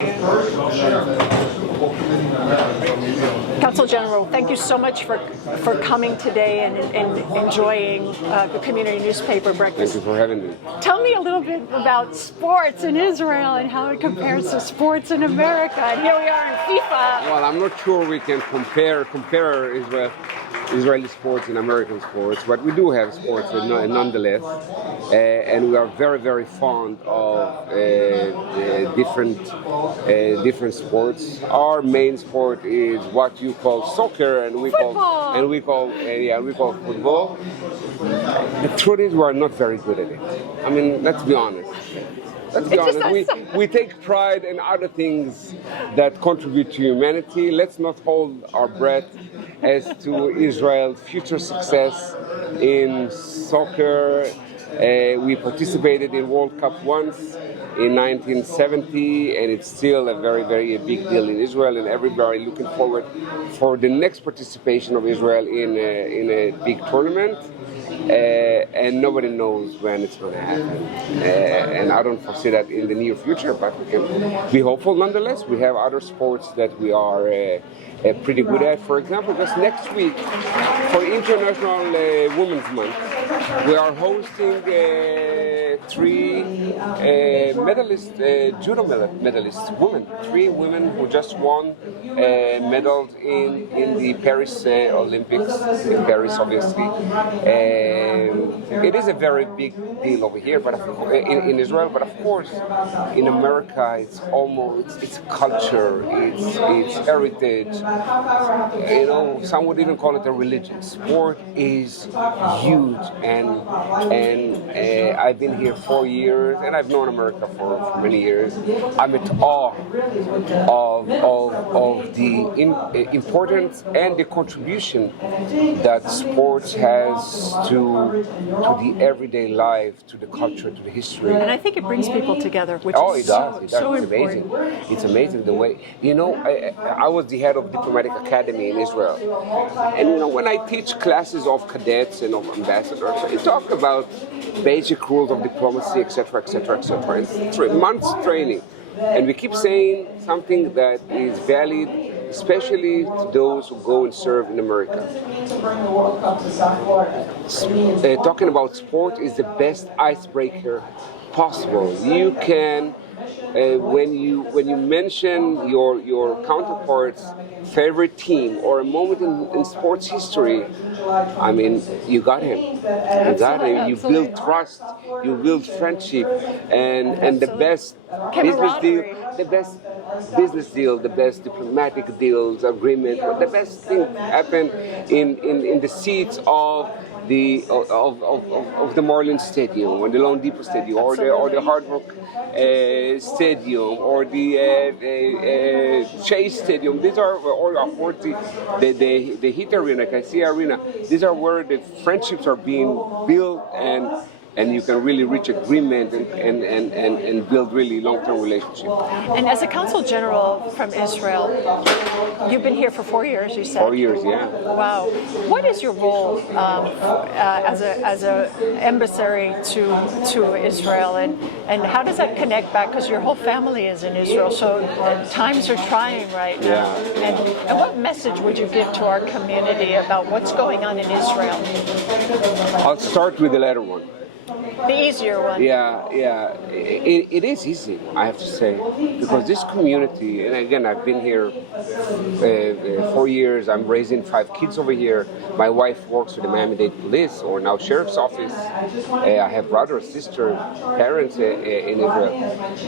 Consul General, thank you so much for coming today and enjoying the community newspaper breakfast. Thank you for having me. Tell me a little bit about sports in Israel and how it compares to sports in America. And here we are in FIFA. Well, I'm not sure we can compare Israeli sports and American sports, but we do have sports nonetheless, and we are very, very fond of different sports. Our main sport is what you call soccer, and we call football. The truth is, we are not very good at it. I mean, let's be honest. We take pride in other things that contribute to humanity. Let's not hold our breath as to Israel's future success in soccer. We participated in World Cup once in 1970, and it's still a very, very big deal in Israel, and everybody looking forward for the next participation of Israel in a big tournament. And nobody knows when it's going to happen. And I don't foresee that in the near future, but we can be hopeful nonetheless. We have other sports that we are pretty good at. For example, just next week, for International Women's Month, we are hosting three judo medalists, women. 3 women who just won medals in the Paris Olympics, in Paris, obviously. It is a very big deal over here, but in Israel. But of course, in America, it's culture, it's heritage. You know, some would even call it a religion. Sport is huge, and I've been here 4 years, and I've known America for many years. I'm at awe of the importance and the contribution that sports has to the everyday life, to the culture, to the history. And I think it brings people together, which it does. So it's amazing. It's amazing the way, you know, I was the head of diplomatic academy in Israel. And, you know, when I teach classes of cadets and of ambassadors, I talk about basic rules of diplomacy, etc., etc., etc. And 3 months training. And we keep saying something that is valid, especially to those who go and serve in America. Talking about sport is the best icebreaker possible. You can, when you mention your counterpart's favorite team or a moment in sports history, I mean, you got him. You got him. You build trust. You build friendship, and the best business deal, the best diplomatic deals, agreement, the best thing happen in the seats of the Marlins Stadium, or the Lone Depot Stadium, or the Hard Rock Stadium, or the Chase Stadium. These are the Heat Arena, KC Arena. These are where the friendships are being built, and you can really reach agreement and build really long-term relationships. And as a Consul General from Israel, you've been here for 4 years, you said? 4 years, yeah. Wow. What is your role as a emissary to Israel, and how does that connect back? Because your whole family is in Israel, so times are trying right now. Yeah. And what message would you give to our community about what's going on in Israel? I'll start with the latter one. The easier one. Yeah. It is easy, I have to say, because this community, and again, I've been here 4 years. I'm raising 5 kids over here. My wife works with the Miami-Dade Police, or now Sheriff's Office. I have brothers, sisters, parents in Israel.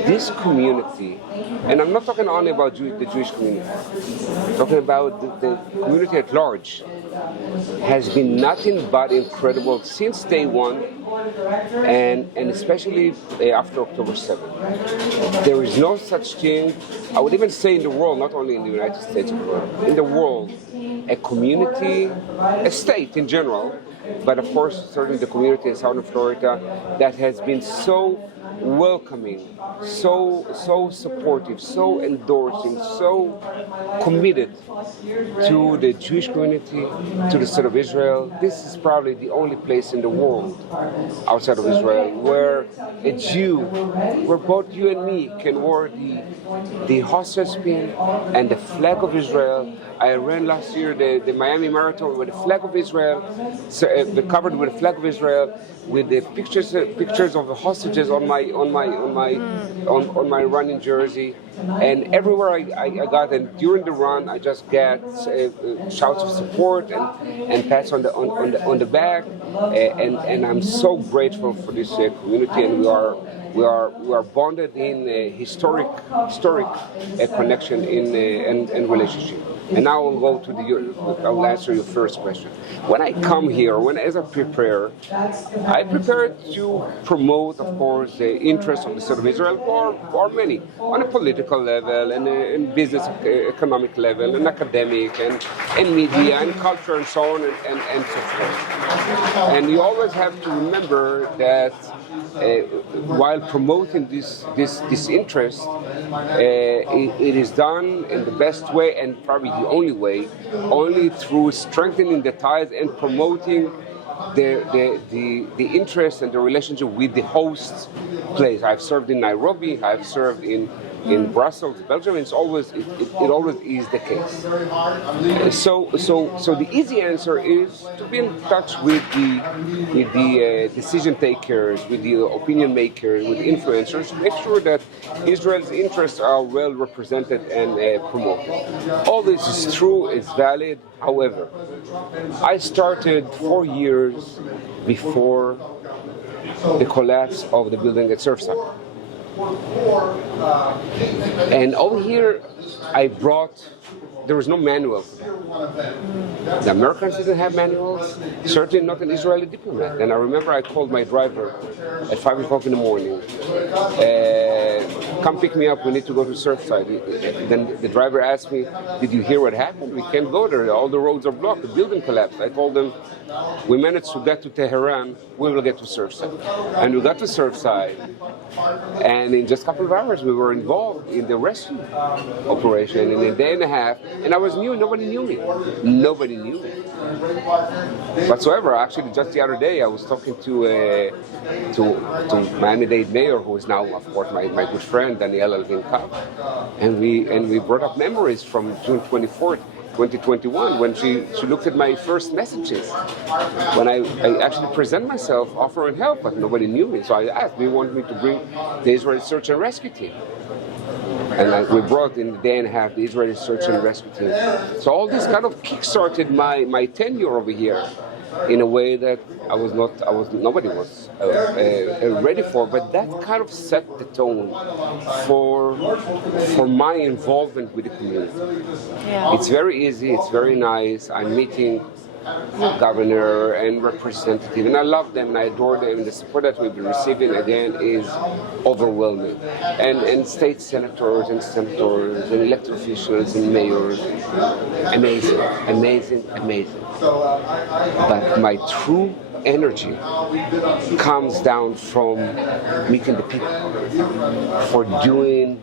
This community, and I'm not talking only about the Jewish community, I'm talking about the community at large, has been nothing but incredible since day one, and especially after October 7th. There is no such thing, I would even say in the world, not only in the United States, in the world, a community, a state in general, but of course, certainly the community in southern Florida that has been so welcoming, so supportive, so endorsing, so committed to the Jewish community, to the state of Israel. This is probably the only place in the world outside of Israel where a Jew, where both you and me can wear the hostage pin and the flag of Israel. I ran last year the Miami Marathon with the flag of Israel, covered with the flag of Israel, with the pictures of the hostages on my running jersey, and everywhere I got, and during the run I just get shouts of support and pats on the back, and I'm so grateful for this community, and we are bonded in a historic connection and relationship. And now I'll answer your first question. When I come here, as I prepare to promote, of course, the interests of the state of Israel for many, on a political level, and in business, economic level, and academic, and media, and culture, and so on, and so forth. And you always have to remember that while promoting this interest, it is done in the best way, and probably the only way, only through strengthening the ties and promoting the interest and the relationship with the host place. I've served in Nairobi, I've served in Brussels, Belgium. It always is the case. So the easy answer is to be in touch with the decision takers, with the opinion makers, with influencers, to make sure that Israel's interests are well represented and promoted. All this is true, it's valid. However, I started 4 years before the collapse of the building at Surfside. And over here, there was no manual. The Americans didn't have manuals, certainly not an Israeli diplomat. And I remember I called my driver at 5 o'clock in the morning, come pick me up, we need to go to Surfside. Then the driver asked me, did you hear what happened? We can't go there, all the roads are blocked, the building collapsed. I told them, we managed to get to Tehran, we will get to Surfside. And we got to Surfside, and in just a couple of hours we were involved in the rescue operation in a day and a half, and I was new, nobody knew me. Nobody knew me whatsoever. Actually, just the other day I was talking to Miami-Dade Mayor, who is now, of course, my good friend, Daniel Alvin-Kav, and we brought up memories from June 24th, 2021, when she looked at my first messages, when I actually present myself, offering help, but nobody knew me. So I asked, do you want me to bring the Israeli Search and Rescue Team? And we brought in a day and a half the Israeli Search and Rescue Team. So all this kind of kick-started my tenure over here in a way that nobody was ready for, but that kind of set the tone for my involvement with the community. Yeah. It's very easy, it's very nice. I'm meeting governor and representative, and I love them and I adore them, and the support that we've been receiving again is overwhelming. And state senators and elected officials and mayors, amazing. But my true energy comes down from meeting the people, for doing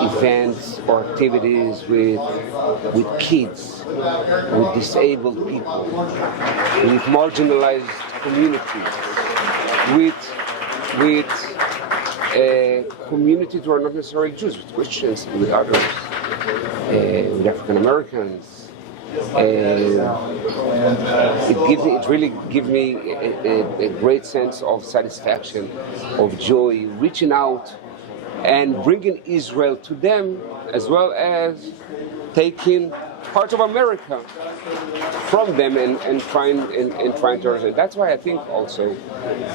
events or activities with kids, with disabled people, with marginalized communities, with communities who are not necessarily Jews, with Christians, with others, with African Americans. It really gives me a great sense of satisfaction, of joy, reaching out and bringing Israel to them, as well as taking part of America from them and trying to understand. That's why I think also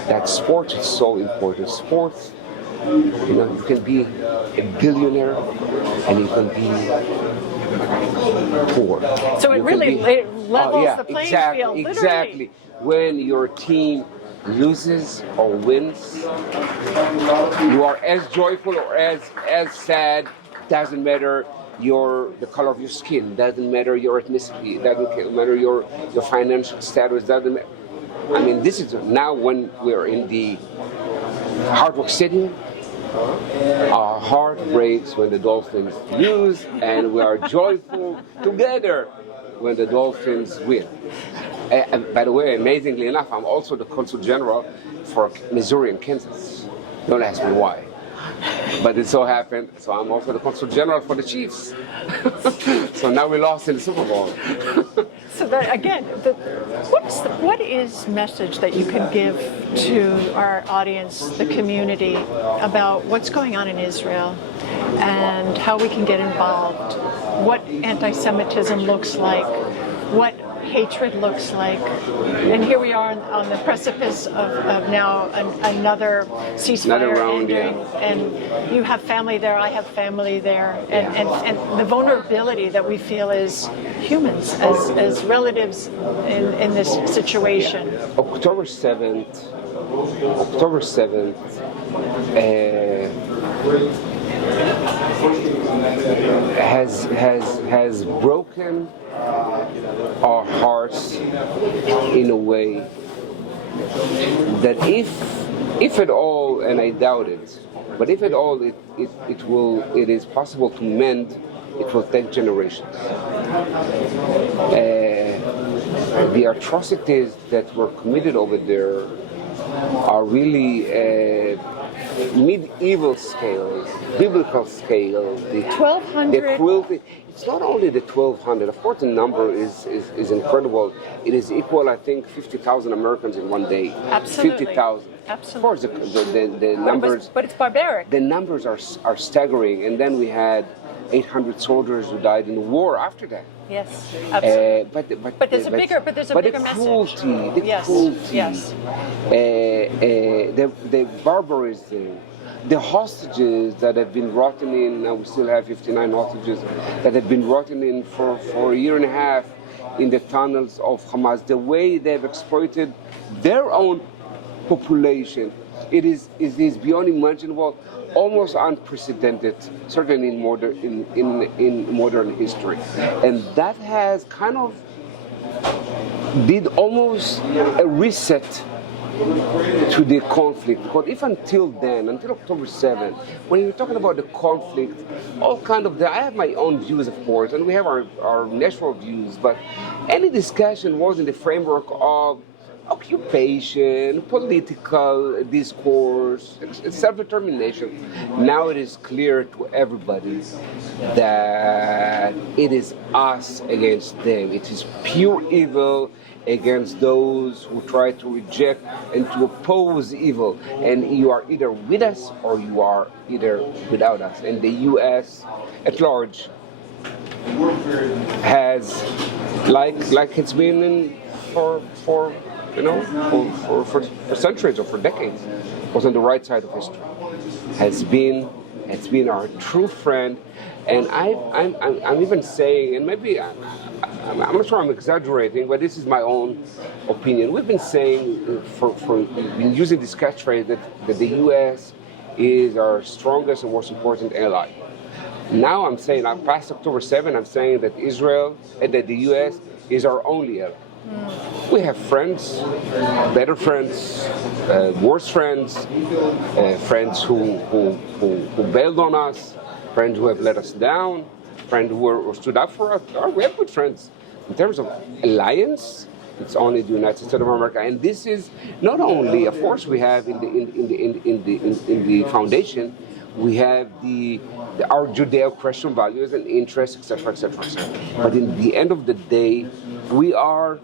that sport is so important. Sports, you can be a billionaire and you can be poor. So it really levels the playing field, literally. Exactly. When your team loses or wins, you are as joyful or as sad. Doesn't matter the color of your skin. Doesn't matter your ethnicity. Doesn't matter your financial status. Doesn't matter. I mean, this is now when we're in the Hard Rock Stadium. Our heart breaks when the Dolphins lose, and we are joyful together when the Dolphins win. And by the way, amazingly enough, I'm also the Consul General for Missouri and Kansas. Don't ask me why. But it so happened, so I'm also the Consul General for the Chiefs. So now we lost in the Super Bowl. So that, again, what is message that you can give to our audience, the community, about what's going on in Israel and how we can get involved, what anti-Semitism looks like, what hatred looks like, and here we are on the precipice of now another ceasefire round, ending, and you have family there, I have family there, and the vulnerability that we feel as humans, as relatives in this situation. October 7th has broken our hearts in a way that if at all, and I doubt it, but if at all it is possible to mend, it will take generations. The atrocities that were committed over there are really medieval scale, biblical scale. The 1,200. The cruelty. It's not only the 1,200. Of course, the number is incredible. It is equal, I think, 50,000 Americans in one day. Absolutely. 50,000. Absolutely. Of course, the numbers. But it's barbaric. The numbers are staggering. And then we had 800 soldiers who died in the war after that. Yes, absolutely. But there's a bigger message. The cruelty, yes. The barbarism, the hostages that have been rotten in. Now we still have 59 hostages that have been rotten in for a year and a half in the tunnels of Hamas. The way they've exploited their own population, it is beyond imaginable. Almost unprecedented, certainly in modern history, and that has kind of did almost a reset to the conflict. Because if until then, until October 7th, when you're talking about the conflict, all kind of I have my own views, of course, and we have our national views, but any discussion was in the framework of occupation, political discourse, self-determination. Now it is clear to everybody that it is us against them. It is pure evil against those who try to reject and to oppose evil. And you are either with us or you are either without us. And the U.S. at large has, like it's been in for centuries or for decades, was on the right side of history. Has been our true friend, and I'm even saying, and maybe I'm not sure I'm exaggerating, but this is my own opinion. We've been saying been using this catchphrase that the U.S. is our strongest and most important ally. Now I'm saying, past October 7, I'm saying that Israel and that the U.S. is our only ally. We have friends, better friends, worse friends, friends who bailed on us, friends who have let us down, friends who stood up for us. We have good friends. In terms of alliance, it's only the United States of America, and this is not only, of course, we have in the foundation, we have our Judeo-Christian values and interests, etc., etc., etc. But in the end of the day, we are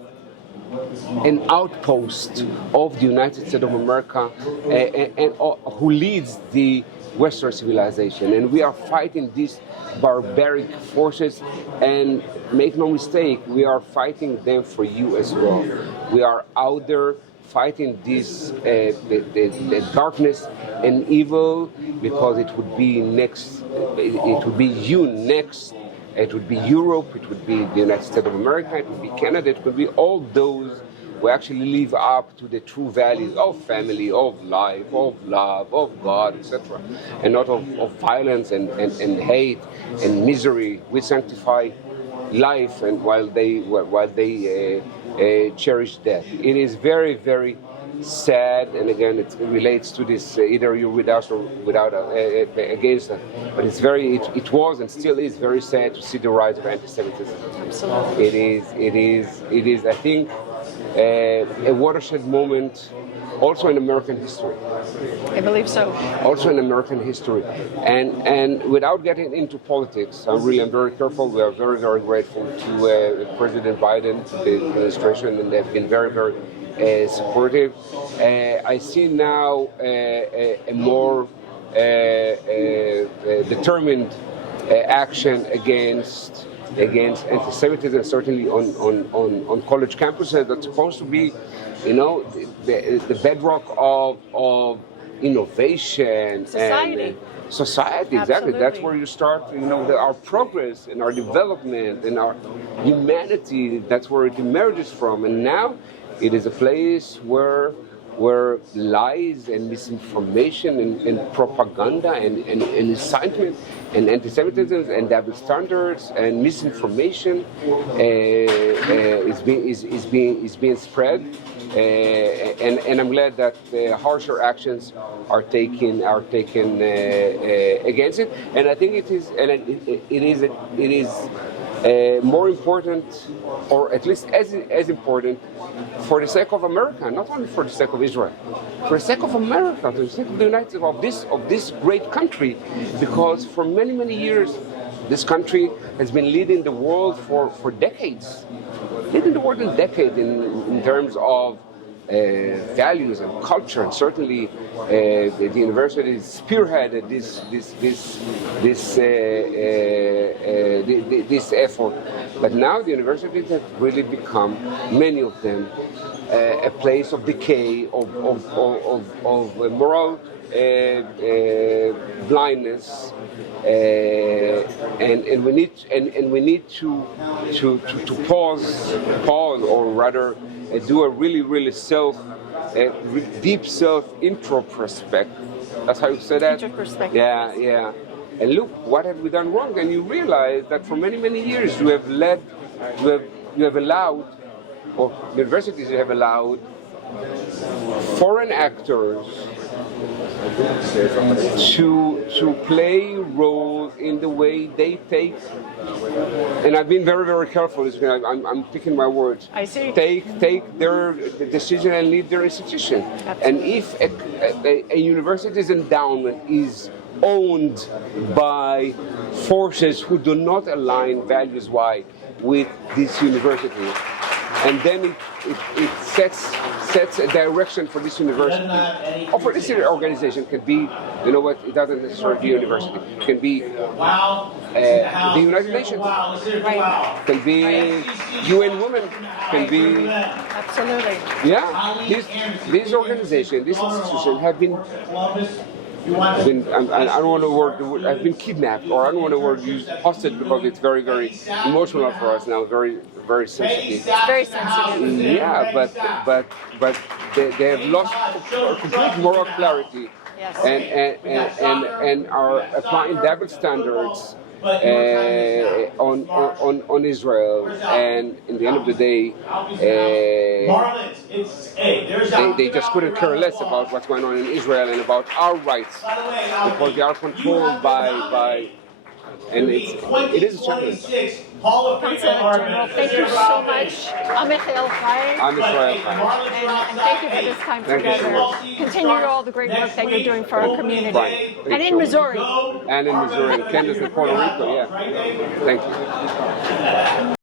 an outpost of the United States of America and who leads the Western civilization. And we are fighting these barbaric forces, and make no mistake, we are fighting them for you as well. We are out there fighting this the darkness and evil, because it would be next, it would be you next. It would be Europe, it would be the United States of America, it would be Canada, it would be all those who actually live up to the true values of family, of life, of love, of God, etc. And not of violence and hate and misery. We sanctify life and while they cherish death. It is very, very sad, and again, it relates to this: either you're with us or without against us. But it was and still is very sad to see the rise of anti-Semitism. Absolutely. It is. I think a watershed moment, also in American history. I believe so. Also in American history, and without getting into politics, I'm very careful. We are very, very grateful to President Biden, to the administration, and they've been very, very supportive. I see now a more determined action against anti-Semitism, certainly on college campuses. That's supposed to be, the bedrock of innovation Society. and society. Exactly. Absolutely. That's where you start. Our progress and our development and our humanity. That's where it emerges from. And now it is a place where lies and misinformation and propaganda and incitement and anti-Semitism and double standards and misinformation is being spread. And I'm glad that harsher actions are taken against it. And I think it is more important, or at least as important, for the sake of America, not only for the sake of Israel, for the sake of America, for the sake of the United States, of this great country, because for many years this country has been leading the world for decades, in terms of values and culture, and certainly the university spearheaded this effort. But now the universities have really become, many of them, a place of decay, of moral blindness, and we need to pause, or rather do a really deep introspect. That's how you say that? Introspect. Yeah. And look, what have we done wrong? And you realize that for many years you have allowed, or universities have allowed, foreign actors to play roles in the way they take, and I've been very careful. I'm picking my words. I see. Take their decision and lead their institution. Absolutely. And if a university's endowment is owned by forces who do not align values-wise with this university, and then it sets a direction for this university, or for this organization. Can be, it doesn't necessarily be a university. It can be the United Nations. Right. Can be UN Women. Can be. Absolutely. Yeah. These organizations, these institutions have been. I don't want to word. I've been kidnapped, or I don't want to word used hostage, because it's very emotional for us now. Very sensitive. It's very sensitive. Yeah, but they have lost complete moral clarity, Yes. and are applying double standards on Israel, and in the end of the day, they just couldn't care less about what's going on in Israel and about our rights, because they are controlled by and it is a challenge. Consul General, thank you so much. I'm Israel Moar. I'm Israel Moar. And thank you for this time together. Continue all the great work that you're doing for our community. Right. And in Missouri. And in Missouri, Kansas and Puerto Rico, yeah. Thank you.